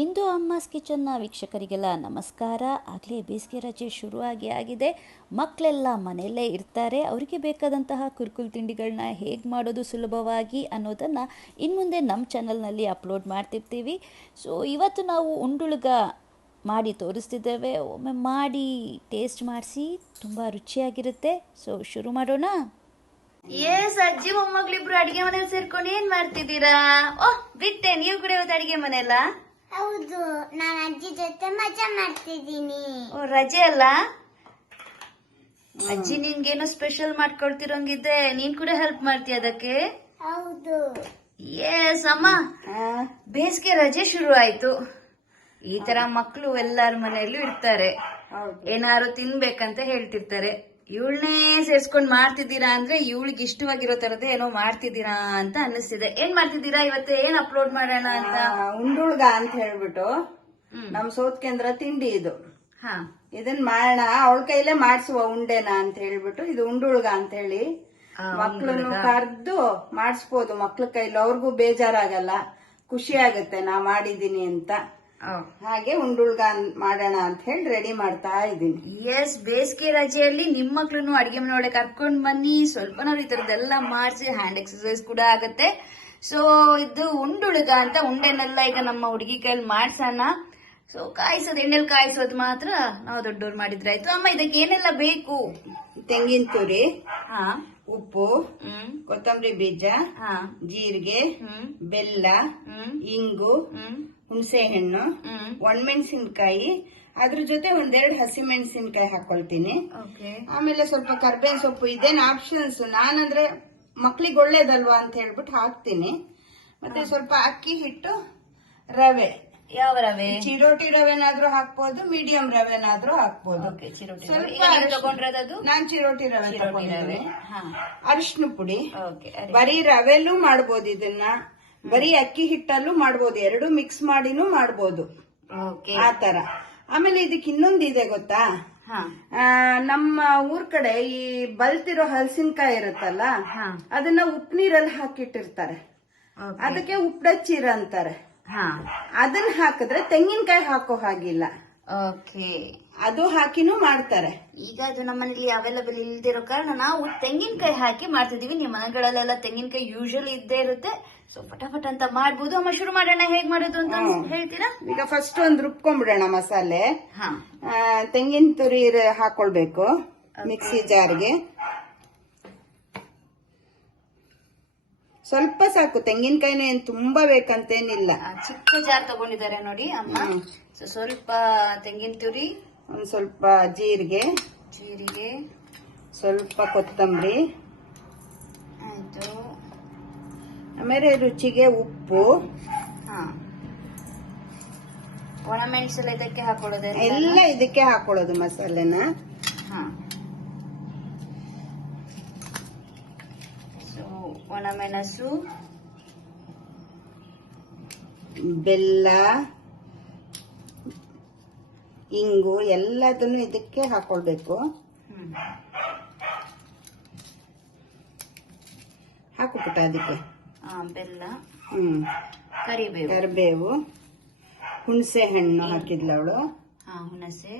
ಇಂದು ಅಮ್ಮಸ್ ಕಿಚನ್ನ ವೀಕ್ಷಕರಿಗೆಲ್ಲ ನಮಸ್ಕಾರ. ಆಗಲೇ ಬೇಸಿಗೆ ರಜೆ ಆಗಿದೆ. ಮಕ್ಕಳೆಲ್ಲ ಮನೆಯಲ್ಲೇ ಇರ್ತಾರೆ. ಅವರಿಗೆ ಬೇಕಾದಂತಹ ಕುರುಕುಲು ತಿಂಡಿಗಳನ್ನ ಹೇಗೆ ಮಾಡೋದು ಸುಲಭವಾಗಿ ಅನ್ನೋದನ್ನು ಇನ್ನು ಮುಂದೆ ನಮ್ಮ ಚಾನಲ್ನಲ್ಲಿ ಅಪ್ಲೋಡ್ ಮಾಡ್ತಿರ್ತೀವಿ. ಸೊ ಇವತ್ತು ನಾವು ಉಂಡುಳ್ಗ ಮಾಡಿ ತೋರಿಸ್ತಿದ್ದೇವೆ. ಒಮ್ಮೆ ಮಾಡಿ ಟೇಸ್ಟ್ ಮಾಡಿಸಿ, ತುಂಬ ರುಚಿಯಾಗಿರುತ್ತೆ. ಸೊ ಶುರು ಮಾಡೋಣ. ಅಜ್ಜಿ ಮೊಮ್ಮಗಳಿಬ್ರು ಅಡಿಗೆ ಮನೇಲಿ ಸೇರ್ಕೊಂಡು ಏನ್ ಮಾಡ್ತಿದ್ದೀರಾ? ಓಹ್ ಬಿಟ್ಟೆ, ನೀವು ಕೂಡ ಇವತ್ತು ಅಡಿಗೆ ಮನೆಯಲ್ಲ? ಹೌದು, ನಾನು ಅಜ್ಜಿ ಜೊತೆ ಮಜಾ ಮಾಡ್ತಿದ್ದೀನಿ. ಓ ರಜೆ ಅಲ್ಲ? ಅಜ್ಜಿ ನಿನ್ಗೇನೋ ಸ್ಪೆಷಲ್ ಮಾಡ್ಕೊಳ್ತಿರೋಂಗಿದೆ, ನೀನ್ ಕೂಡ ಹೆಲ್ಪ್ ಮಾಡ್ತೀಯ ಅದಕ್ಕೆ? ಹೌದು. ಎಸ್ ಅಮ್ಮ, ಬೇಸಿಗೆ ರಜೆ ಶುರು ಆಯ್ತು. ಈ ತರ ಮಕ್ಕಳು ಎಲ್ಲಾರ ಮನೆಯಲ್ಲೂ ಇರ್ತಾರೆ, ಏನಾರು ತಿನ್ಬೇಕಂತ ಹೇಳ್ತಿರ್ತಾರೆ. ಇವಳನ್ನೇ ಸೇರ್ಸ್ಕೊಂಡ್ ಮಾಡ್ತಿದ್ದೀರಾ ಅಂದ್ರೆ ಇವಳಿಗೆ ಇಷ್ಟವಾಗಿರೋ ತರದೇ ಏನೋ ಮಾಡ್ತಿದ್ದೀರಾ ಅಂತ ಅನ್ನಿಸ್ತಿದೆ. ಏನ್ ಮಾಡ್ತಿದ್ದೀರಾ ಇವತ್ತು? ಏನ್ ಅಪ್ಲೋಡ್ ಮಾಡೋಣ ಅಂತ? ಉಂಡುಳ್ಗ ಅಂತ ಹೇಳ್ಬಿಟ್ಟು ನಮ್ ಸೌತ್ ಕೇಂದ್ರ ತಿಂಡಿ ಇದು. ಹಾ, ಇದನ್ ಮಾಡೋಣ, ಅವಳ ಕೈಲೇ ಮಾಡ್ಸುವ ಉಂಡೆನ ಅಂತ ಹೇಳ್ಬಿಟ್ಟು ಇದು ಉಂಡುಳ್ಗ ಅಂತ ಹೇಳಿ ಮಕ್ಳನ್ನು ಕರ್ದು ಮಾಡಿಸ್ಬೋದು ಮಕ್ಳ ಕೈಲಿ. ಅವ್ರಿಗೂ ಬೇಜಾರಾಗಲ್ಲ, ಖುಷಿ ಆಗತ್ತೆ ನಾ ಮಾಡಿದೀನಿ ಅಂತ. ಹಾಗೆ ಉಂಡುಳ್ಗ ಮಾಡೋಣ ಅಂತ ಹೇಳಿ ರೆಡಿ ಮಾಡ್ತಾ ಇದ್ದೀನಿ. ಎಸ್, ಬೇಸಿಗೆ ರಜೆಯಲ್ಲಿ ನಿಮ್ ಮಕ್ಳನ್ನು ಅಡಿಗೆ ಮನೆ ಒಳಗೆ ಕರ್ಕೊಂಡ್ ಬನ್ನಿ. ಸ್ವಲ್ಪನಾರು ಈ ತರದೆಲ್ಲ ಮಾಡಿಸಿ ಹ್ಯಾಂಡ್ ಎಕ್ಸರ್ಸೈಸ್ ಕೂಡ ಆಗತ್ತೆ. ಸೊ ಇದು ಉಂಡುಳ್ಗ ಅಂತ. ಉಂಡೆನೆಲ್ಲ ಈಗ ನಮ್ಮ ಹುಡುಗಿ ಕೈಯಲ್ಲಿ ಮಾಡ್ಸೋಣ. ಸೊ ಕಾಯಿಸೋದು, ಎಣ್ಣೆಲಿ ಕಾಯಿಸೋದು ಮಾತ್ರ ನಾವು ದೊಡ್ಡವ್ರು ಮಾಡಿದ್ರಾಯ್ತು. ಅಮ್ಮ ಇದಕ್ಕೆ ಏನೆಲ್ಲ ಬೇಕು? ತೆಂಗಿನ ತುರಿ, ಹಾ, ಉಪ್ಪು, ಕೊತ್ತಂಬರಿ ಬೀಜ, ಜೀರಿಗೆ, ಬೆಲ್ಲ, ಇಂಗು, ಹುಣಸೆ ಹಣ್ಣು, ಒಣಮೆಣಸಿನ್ಕಾಯಿ, ಅದ್ರ ಜೊತೆ ಒಂದೆರಡು ಹಸಿಮೆಣಸಿನ್ಕಾಯಿ ಹಾಕೊಳ್ತೀನಿ. ಆಮೇಲೆ ಸ್ವಲ್ಪ ಕರ್ಬೇವಿನ ಸೊಪ್ಪು. ಇದೇನ್ ಆಪ್ಷನ್ಸ್, ನಾನಂದ್ರೆ ಮಕ್ಳಿಗೆ ಒಳ್ಳೇದಲ್ವಾ ಅಂತ ಹೇಳ್ಬಿಟ್ಟು ಹಾಕ್ತೀನಿ. ಮತ್ತೆ ಸ್ವಲ್ಪ ಅಕ್ಕಿ ಹಿಟ್ಟು, ರವೆ. ಯಾವ ರವೆ? ಚಿರೋಟಿ ರವೆನಾದ್ರೂ ಹಾಕ್ಬೋದು, ಮೀಡಿಯಂ ರವೆನಾದ್ರೂ ಹಾಕ್ಬೋದು. ನಾನ್ ಚಿರೋಟಿ ರವೆ ತಗೊಂಡಿದ್ದೀನಿ. ಅರಿಶಿನ ಪುಡಿ. ಬರೀ ರವೆಲ್ಲೂ ಮಾಡ್ಬೋದು ಇದನ್ನ, ಬರೀ ಅಕ್ಕಿ ಹಿಟ್ಟಲ್ಲೂ ಮಾಡ್ಬೋದು, ಎರಡು ಮಿಕ್ಸ್ ಮಾಡಿನೂ ಮಾಡ್ಬೋದು ಆತರ. ಆಮೇಲೆ ಇದಕ್ಕೆ ಇನ್ನೊಂದಿದೆ ಗೊತ್ತಾ? ನಮ್ಮ ಊರ್ ಕಡೆ ಈ ಬಲ್ತಿರೋ ಹಲಸಿನಕಾಯಿ ಇರುತ್ತಲ್ಲ, ಅದನ್ನ ಉಪ್ಪು ನೀರಲ್ಲಿ ಹಾಕಿಟ್ಟಿರ್ತಾರೆ, ಅದಕ್ಕೆ ಉಪ್ಪಡಚ್ಚೀರ ಅಂತಾರೆ. ಅದನ್ನ ಹಾಕಿದ್ರೆ ತೆಂಗಿನಕಾಯಿ ಹಾಕೋ ಹಾಗಿಲ್ಲ. ಅದು ಹಾಕಿನೂ ಮಾಡ್ತಾರೆ. ಈಗ ಅದು ನಮ್ಮನೇಲಿ ಅವೈಲಬಲ್ ಇಲ್ದಿರೋ ಕಾರಣ ನಾವು ತೆಂಗಿನಕಾಯಿ ಹಾಕಿ ಮಾಡ್ತಿದೀವಿ. ನಿಮ್ಮ ಮನೆಗಳಲ್ಲೆಲ್ಲ ತೆಂಗಿನಕಾಯಿ ಯೂಶಲಿ ಇದ್ದೇ ಇರುತ್ತೆ. ಸೊ ಫಟಾಫಟ್ ಅಂತ ಮಾಡ್ಬೋದು. ಅಮ್ಮ ಶುರು ಮಾಡೋಣ, ಹೇಗ್ ಮಾಡೋದು ಅಂತ ಹೇಳ್ತೀರಾ? ಈಗ ಫಸ್ಟ್ ಒಂದ್ ರುಬ್ಕೊಂಡ್ಬಿಡೋಣ ಮಸಾಲೆ. ತೆಂಗಿನ ತುರಿ ಹಾಕೊಳ್ಬೇಕು ಮಿಕ್ಸಿ ಜಾರ್ಗೆ. ಸ್ವಲ್ಪ ಸಾಕು, ತೆಂಗಿನಕಾಯಿನ ಏನ್ ತುಂಬಾ ಬೇಕಂತೇನಿಲ್ಲ. ಚಿಕ್ಕ ಜಾರ್ ತಗೊಂಡಿದ್ದಾರೆ ನೋಡಿ ಅಮ್ಮ. ಸ್ವಲ್ಪ ತೆಂಗಿನ ತುರಿ, ಒಂದ್ ಸ್ವಲ್ಪ ಜೀರಿಗೆ, ಸ್ವಲ್ಪ ಕೊತ್ತಂಬರಿ, ಆಯ್ತು. ಆಮೇಲೆ ರುಚಿಗೆ ಉಪ್ಪು, ಒಣಮೆಣಸೆಲ್ಲ ಇದಕ್ಕೆ ಹಾಕೊಳ್ಳೋದು, ಎಲ್ಲ ಇದಕ್ಕೆ ಹಾಕೊಳ್ಳೋದು ಮಸಾಲೆನ. ಒಣಮೆಣಸು, ಬೆಲ್ಲ, ಇಂಗು ಎಲ್ಲದನ್ನು ಇದಕ್ಕೆ ಹಾಕೊಳ್ಬೇಕು. ಹಾಕುಪುಟ ಅದಕ್ಕೆ ಬೆಲ್ಲ, ಕರಿಬೇವು, ಹುಣಸೆ ಹಣ್ಣು ಹಾಕಿದ್ಲ ಅವಳು, ಹುಣಸೆ,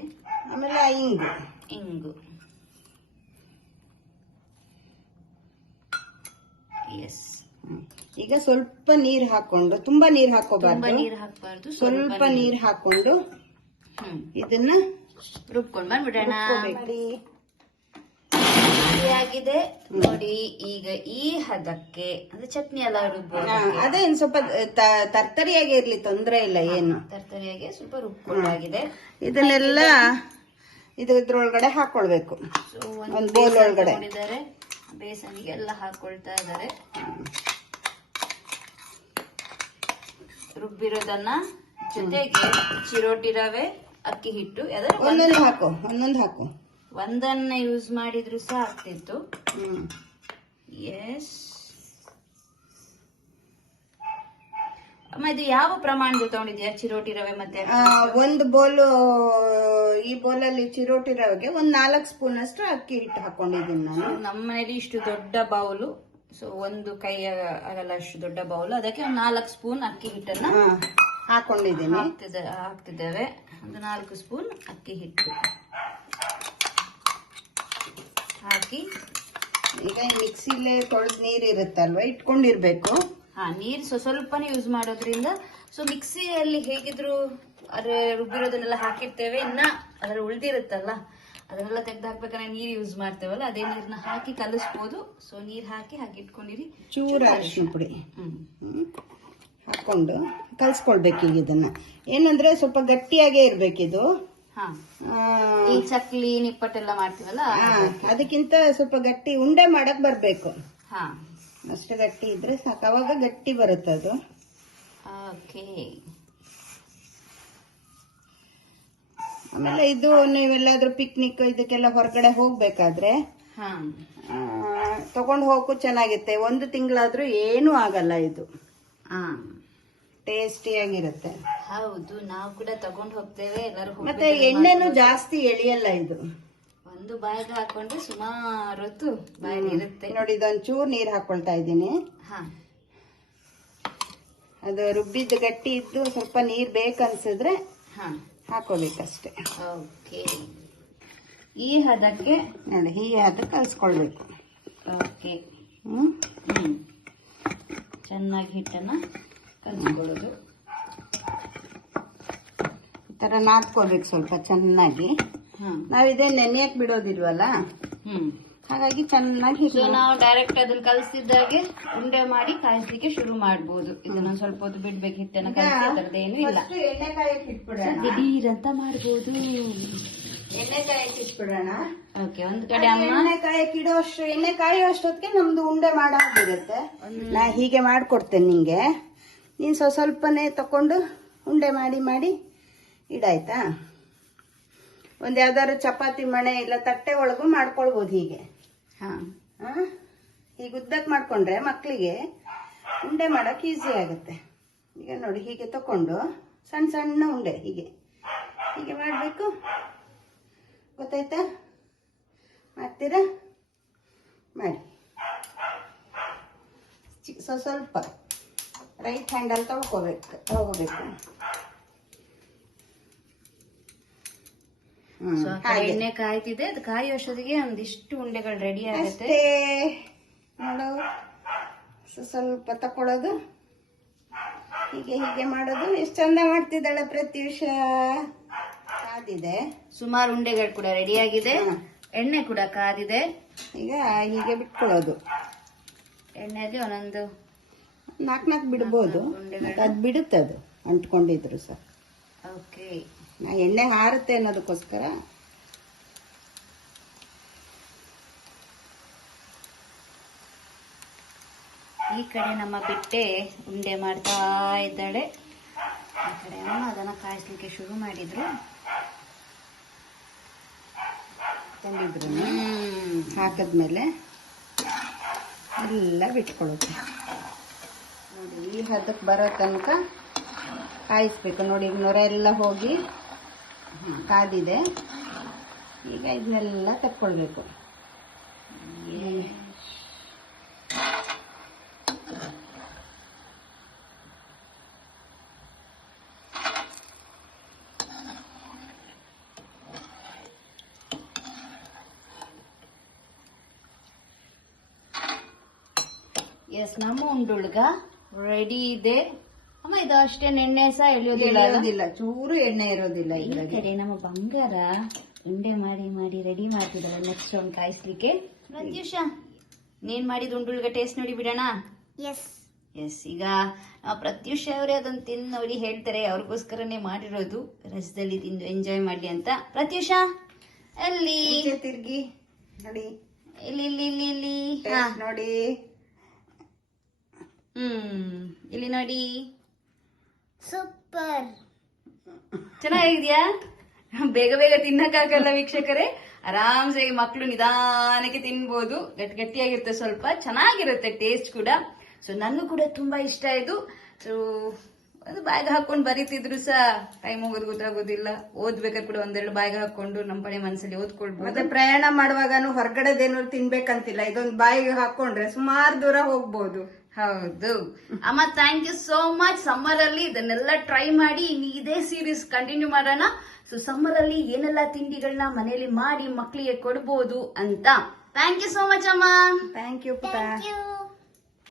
ಆಮೇಲೆ ಇಂಗು. ಈಗ ಸ್ವಲ್ಪ ನೀರ್ ಹಾಕೊಂಡು, ತುಂಬಾ ನೀರ್ ಹಾಕೋಬಾರ್ದು, ಸ್ವಲ್ಪ ನೀರ್ ಹಾಕೊಂಡು ಇದನ್ನ ರುಬ್ಕೊಂಡ್ ಬಂದ್ಬಿಡೋಣ. ಆಗಿದೆ ನೋಡಿ. ಈಗ ಈ ಹದಕ್ಕೆ ಅಂದ್ರೆ ಚಟ್ನಿ ಎಲ್ಲ ರುಬ್ಬೋದು. ಅದೇ ಸ್ವಲ್ಪ ತರ್ತರಿಯಾಗಿ ಇರ್ಲಿ, ತೊಂದ್ರೆ ಇಲ್ಲ, ಏನು ತರ್ತರಿಯಾಗಿ ಸ್ವಲ್ಪ ರುಬ್ಕೊಂಡಾಗಿದೆ. ಇದನ್ನೆಲ್ಲ ಇದ್ರೊಳಗಡೆ ಹಾಕೊಳ್ಬೇಕು. ಒಂದು ಬೋಲ್ ಒಳಗಡೆ ಬೇಸನಿಗೆಲ್ಲ ಹಾಕೊಳ್ತಾ ಇದ್ದಾರೆ. ರುಬ್ಬಿರೋದನ್ನ ಜೊತೆಗೆ ಚಿರೋಟಿ ರವೆ, ಅಕ್ಕಿ ಹಿಟ್ಟು, ಒಂದೊಂದು ಹಾಕು. ಒಂದನ್ನ ಯೂಸ್ ಮಾಡಿದ್ರು ಸಹ ಆಗ್ತಿತ್ತು. ಎಸ್ ಅಮ್ಮ, ಇದು ಯಾವ ಪ್ರಮಾಣದ ತಗೊಂಡಿದ್ಯಾ ಚಿರೋಟಿ ರವೆ ಮತ್ತೆ? ಒಂದು ಬೋಲು, ಈ ಬೋಲಲ್ಲಿ ಚಿರೋಟಿ ರವೆಗೆ ಒಂದ್ 4 ಸ್ಪೂನ್ ಅಷ್ಟು ಅಕ್ಕಿ ಹಿಟ್ಟು ಹಾಕೊಂಡಿದ್ದೀನಿ ನಾನು. ನಮ್ಮ ಮನೇಲಿ ಇಷ್ಟು ದೊಡ್ಡ ಬೌಲು, ಸೊ ಒಂದು ಕೈ ಆಗಲ್ಲ ಅಷ್ಟು ದೊಡ್ಡ ಬೌಲ್, ಅದಕ್ಕೆ ಒಂದು 4 ಸ್ಪೂನ್ ಅಕ್ಕಿ ಹಿಟ್ಟನ್ನ ಹಾಕೊಂಡಿದ್ದೀನಿ. ಹಾಕ್ತಿದ್ದೇವೆ ಒಂದು 4 ಸ್ಪೂನ್ ಅಕ್ಕಿ ಹಿಟ್ಟು ಹಾಕಿ. ಈಗ ಮಿಕ್ಸಿಲೇ ತೊಳೆದ್ ನೀರ್ ಇರುತ್ತಲ್ವಾ, ಇಟ್ಕೊಂಡಿರ್ಬೇಕು. ನೀರು ಸ್ವಲ್ಪನೇ ಯೂಸ್ ಮಾಡೋದ್ರಿಂದ. ಸೊ ಮಿಕ್ಸಿಯಲ್ಲಿ ಹೇಗಿದ್ರು ಅದ್ರ ರುಬ್ಬಿರೋದನ್ನೆಲ್ಲ ಹಾಕಿರ್ತೇವೆ, ಇನ್ನ ಅದ್ರ ಉಳ್ದಿರುತ್ತಲ್ಲ ಅದನ್ನೆಲ್ಲ ತೆಗೆದು ಹಾಕ್ಬೇಕಾದ್ರೆ ನೀರು ಯೂಸ್ ಮಾಡ್ತೇವಲ್ಲ, ಅದೇ ನೀರನ್ನ ಹಾಕಿ ಕಲಿಸ್ಬೋದು. ಸೊ ನೀರ್ ಹಾಕಿ ಹಾಗೆ ಇಟ್ಕೊಂಡಿರಿ. ಚೂರು ಅರಿಶಿನ ಪುಡಿ ಹಾಕೊಂಡು ಕಲ್ಸ್ಕೊಳ್ಬೇಕು. ಈಗ ಇದನ್ನ ಏನಂದ್ರೆ ಸ್ವಲ್ಪ ಗಟ್ಟಿಯಾಗೇ ಇರ್ಬೇಕಿದು. ಈ ಚಕ್ಲಿ ನಿಪ್ಪಟ್ಟೆಲ್ಲ ಮಾಡ್ತೀವಲ್ಲ ಅದಕ್ಕಿಂತ ಸ್ವಲ್ಪ ಗಟ್ಟಿ ಉಂಡೆ ಮಾಡಕ್ ಬರ್ಬೇಕು. ಅಷ್ಟು ಗಟ್ಟಿ ಇದ್ರೆ ಸಾಕು, ಅವಾಗ ಗಟ್ಟಿ ಬರುತ್ತೆ ಅದು. ಆಮೇಲೆ ಇದು ನೀವೆಲ್ಲಾದ್ರೂ ಪಿಕ್ನಿಕ್ ಇದಕ್ಕೆಲ್ಲ ಹೊರಗಡೆ ಹೋಗ್ಬೇಕಾದ್ರೆ ತಗೊಂಡು ಹೋಗಕ್ಕೂ ಚೆನ್ನಾಗಿರುತ್ತೆ. 1 ತಿಂಗಳಾದ್ರೂ ಏನೂ ಆಗಲ್ಲ ಇದು. ಟೇಸ್ಟಿಯಾಗಿರುತ್ತೆ. ಹೌದು, ನಾವು ಕೂಡ ತಗೊಂಡು ಹೋಗ್ತೇವೆ ಎಲ್ಲರೂ. ಮತ್ತೆ ಎಣ್ಣೆನೂ ಜಾಸ್ತಿ ಎಳಿಯಲ್ಲ ಇದು. ಒಂದು ಬಾಯಿಗೆ ಹಾಕೊಂಡ್ರೆ ಸುಮಾರು ಹೊತ್ತು ಬಾಯಲ್ಲಿ ಇರುತ್ತೆ. ನೋಡಿ, ಇದೊಂಚೂರು ನೀರ್ ಹಾಕೊಳ್ತಾ ಇದ್ದೀನಿ. ಅದು ರುಬ್ಬಿದ್ದು ಗಟ್ಟಿ ಇದ್ದು ಸ್ವಲ್ಪ ನೀರ್ ಬೇಕನ್ಸಿದ್ರೆ ಹಾಕೋಬೇಕಷ್ಟೆ. ಓಕೆ, ಈ ಹದಕ್ಕೆ ನೋಡಿ, ಹೀಗೆ ಹದಕ್ಕೆ ಕಲ್ಸ್ಕೊಳ್ಬೇಕು. ಓಕೆ, ಚೆನ್ನಾಗಿ ಹಿಟ್ಟನ್ನ ಕಲ್ಸ್ಕೊಳ್ಳೋದು. ಈ ತರ ನಾದ್ಕೋಬೇಕು ಸ್ವಲ್ಪ ಚೆನ್ನಾಗಿ. ನಾವಿದೇ ನೆನೆಯಕ್ ಬಿಡೋದಿಲ್ವಲ್ಲ, ಹಾಗಾಗಿ ಚೆನ್ನಾಗಿ. ನಾವು ಡೈರೆಕ್ಟ್ ಅದನ್ನ ಕಲ್ಸಿದ್ದಾಗೆ ಉಂಡೆ ಮಾಡಿ ಕಾಯಿಸ್ಲಿಕ್ಕೆ ಶುರು ಮಾಡ್ಬೋದು. ಇದನ್ನ ಸ್ವಲ್ಪ ಹೊತ್ತು ಬಿಡ್ಬೇಕು, ಹಿಟ್ಟನ್ನ ಕಲ್ಸಿದ್ದೇನು ಇಲ್ಲ. ಎಣ್ಣೆ ಕಾಯಕ್ಕೆ ಇಟ್ಬಿಡೋಣ, ದಿಢೀರ್ ಅಂತ ಮಾಡ್ಬೋದು. ಎಣ್ಣೆ ಕಾಯಕ್ಕೆ ಇಟ್ಬಿಡೋಣ. ಓಕೆ, ಒಂದ್ ಕಡೆ ಅಮ್ಮ ಎಣ್ಣೆ ಕಾಯಕ್ಕೆ ಇಡೋಷ್ಟು, ಎಣ್ಣೆ ಕಾಯುವಷ್ಟೊತ್ತಿಗೆ ನಮ್ದು ಉಂಡೆ ಮಾಡಾಗಿರುತ್ತೆ. ನಾ ಹೀಗೆ ಮಾಡ್ಕೊಡ್ತೇನೆ ನಿಂಗೆ. ನೀನ್ ಸ್ವಲ್ಪನೇ ತಕೊಂಡು ಉಂಡೆ ಮಾಡಿ ಮಾಡಿ ಇಡಾಯ್ತಾ. ಒಂದ್ ಯಾವ್ದಾದ್ರು ಚಪಾತಿ ಮಣೆ ಇಲ್ಲ ತಟ್ಟೆ ಒಳಗೂ ಮಾಡ್ಕೊಳ್ಬೋದು ಹೀಗೆ. ಹೀಗೆ ಉದ್ದಕ್ ಮಾಡ್ಕೊಂಡ್ರೆ ಮಕ್ಳಿಗೆ ಉಂಡೆ ಮಾಡಕ್ ಈಸಿ ಆಗುತ್ತೆ. ಈಗ ನೋಡಿ, ಹೀಗೆ ತಕೊಂಡು ಸಣ್ಣ ಸಣ್ಣ ಉಂಡೆ ಹೀಗೆ ಹೀಗೆ ಮಾಡ್ಬೇಕು. ಗೊತ್ತಾಯ್ತಾ? ಮಾಡ್ತೀರಾ? ಮಾಡಿ. ಸ್ವಲ್ಪ ರೈಟ್ ಹ್ಯಾಂಡಲ್ಲಿ ತಗೋಬೇಕು. ಎಣ್ಣೆ ಕಾಯ್ತಿದೆ, ಅದು ಕಾಯುವಷ್ಟೊತ್ತಿಗೆ ಒಂದಿಷ್ಟು ಉಂಡೆಗಳು ರೆಡಿ ಆಗುತ್ತೆ. ನೋಡು, ಸ್ವಲ್ಪ ತಕೊಳ್ಳೋದು, ಹೀಗೆ ಹೀಗೆ ಮಾಡೋದು. ಎಷ್ಟು ಚಂದ ಮಾಡ್ತಿದ್ದಾಳೆ ಪ್ರತ್ಯೂಷ. ಕಾದಿದೆ, ಸುಮಾರು ಉಂಡೆಗಳು ಕೂಡ ರೆಡಿ ಆಗಿದೆ, ಎಣ್ಣೆ ಕೂಡ ಕಾದಿದೆ. ಈಗ ಹೀಗೆ ಬಿಟ್ಕೊಳ್ಳೋದು. ಎಣ್ಣೆಯಲ್ಲಿ ಒಂದೊಂದು 4 ಬಿಡ್ಬೋದು, ಅದು ಬಿಡುತ್ತೆ, ಅದು ಅಂಟ್ಕೊಂಡಿದ್ರು ಸಹ. ಓಕೆ, ನಾ ಎಣ್ಣೆ ಹಾರುತ್ತೆ ಅನ್ನೋದಕ್ಕೋಸ್ಕರ. ಈ ಕಡೆ ನಮ್ಮ ಬಿಟ್ಟೆ ಉಂಡೆ ಮಾಡ್ತಾ ಇದ್ದಾಳೆ, ಆ ಕಡೆ ಅಮ್ಮ ಅದನ್ನ ಕಾಯಿಸ್ಲಿಕ್ಕೆ ಶುರು ಮಾಡಿದ್ರು. ಹಾಕಿದ್ಮೇಲೆ ಎಲ್ಲ ಬಿಟ್ಕೊಳ್ಳುತ್ತೆ. ನೋಡಿ, ಈ ಹದಕ್ಕೆ ಬರೋ ತನಕ ಕಾಯಿಸ್ಬೇಕು. ನೋಡಿ, ಈಗ ನೊರೆ ಎಲ್ಲ ಹೋಗಿ ಕಾದಿದೆ. ಈಗ ಇದನ್ನೆಲ್ಲ ತಕ್ಕೊಳ್ಬೇಕು. ಎಸ್, ನಮ್ಮ ಉಂಡುಳ್ಗ ರೆಡಿ ಇದೆ ಅಮ್ಮ. ಇದು ಅಷ್ಟೇನು ಎಣ್ಣೆ ಸಹ ಎಳೆಯೋದಿಲ್ಲ, ಚೂರು ಎಣ್ಣೆ ಇರೋದಿಲ್ಲ. ಈ ಕಡೆ ನಮ್ಮ ಬಂಗಾರ ಉಂಡೆ ಮಾಡಿ ಮಾಡಿ ರೆಡಿ ಮಾಡ್ತಿದ್ದಾಳೆ ನೆಕ್ಸ್ಟ್ ಒಂದು ಕಾಯಿಸ್ಲಿಕ್ಕೆ. ಪ್ರತ್ಯೂಷ, ನೀನ್ ಮಾಡಿದ ಉಂಡುಳ್ಗ ಟೇಸ್ಟ್ ನೋಡಿ ಬಿಡೋಣ. ಎಸ್, ಈಗ ಪ್ರತ್ಯೂಷ ಅವರೇ ಅದನ್ನ ತಿಂದು ನೋಡಿ ಹೇಳ್ತಾರೆ, ಅವ್ರಿಗೋಸ್ಕರನೇ ಮಾಡಿರೋದು, ರಸದಲ್ಲಿ ತಿಂದು ಎಂಜಾಯ್ ಮಾಡ್ಲಿ ಅಂತ. ಪ್ರತ್ಯೂಷ, ಅಲ್ಲಿ ತಿರ್ಗಿ ನೋಡಿ, ಇಲ್ಲಿ ಇಲ್ಲಿ ಇಲ್ಲಿ ಇಲ್ಲಿ ನೋಡಿ, ಇಲ್ಲಿ ನೋಡಿ, ಸೂಪರ್ ಚೆನ್ನಾಗಿದ್ಯಾ? ಬೇಗ ಬೇಗ ತಿನ್ನಕ್ಕಾಗಲ್ಲ ವೀಕ್ಷಕರೇ, ಆರಾಮ್ಸೆ ಮಕ್ಕಳು ನಿಧಾನಕ್ಕೆ ತಿನ್ಬೋದು. ಗಟ್ಟಿಯಾಗಿರುತ್ತೆ, ಸ್ವಲ್ಪ ಚೆನ್ನಾಗಿರುತ್ತೆ ಟೇಸ್ಟ್ ಕೂಡ. ಸೊ ನನಗೂ ಕೂಡ ತುಂಬಾ ಇಷ್ಟ ಇದು. ಸೊ ಅದು ಬ್ಯಾಗ್ ಹಾಕೊಂಡು ಬರೀತಿದ್ರು ಸಹ ಟೈಮ್ ಹೋಗೋದು ಗೊತ್ತಾಗೋದಿಲ್ಲ. ಓದ್ಬೇಕಾದ್ರೆ ಕೂಡ 1-2 ಬ್ಯಾಗ್ ಹಾಕೊಂಡು ನಮ್ಮ ಪಡೆ ಮನಸ್ಸಲ್ಲಿ ಓದ್ಕೊಳ್ಬಹುದು. ಮತ್ತೆ ಪ್ರಯಾಣ ಮಾಡುವಾಗನು ಹೊರಗಡೆದೇನು ತಿನ್ಬೇಕಂತಿಲ್ಲ, ಇದೊಂದು ಬಾಯಿಗೆ ಹಾಕೊಂಡ್ರೆ ಸುಮಾರು ದೂರ ಹೋಗ್ಬೋದು. ಹೌದು ಅಮ್ಮ, thank you so much. Summer ಅಲ್ಲಿ ಇದನ್ನೆಲ್ಲ ಟ್ರೈ ಮಾಡಿ ಇನ್ನು ಇದೇ ಸೀರೀಸ್ ಕಂಟಿನ್ಯೂ ಮಾಡೋಣ. ಸೊ ಸಮ್ಮರ್ ಅಲ್ಲಿ ಏನೆಲ್ಲ ತಿಂಡಿಗಳನ್ನ ಮನೆಯಲ್ಲಿ ಮಾಡಿ ಮಕ್ಕಳಿಗೆ ಕೊಡ್ಬೋದು ಅಂತ. ಥ್ಯಾಂಕ್ ಯು ಸೋ ಮಚ್ ಅಮ್ಮ. ಥ್ಯಾಂಕ್ ಯು ಪುಟ. you.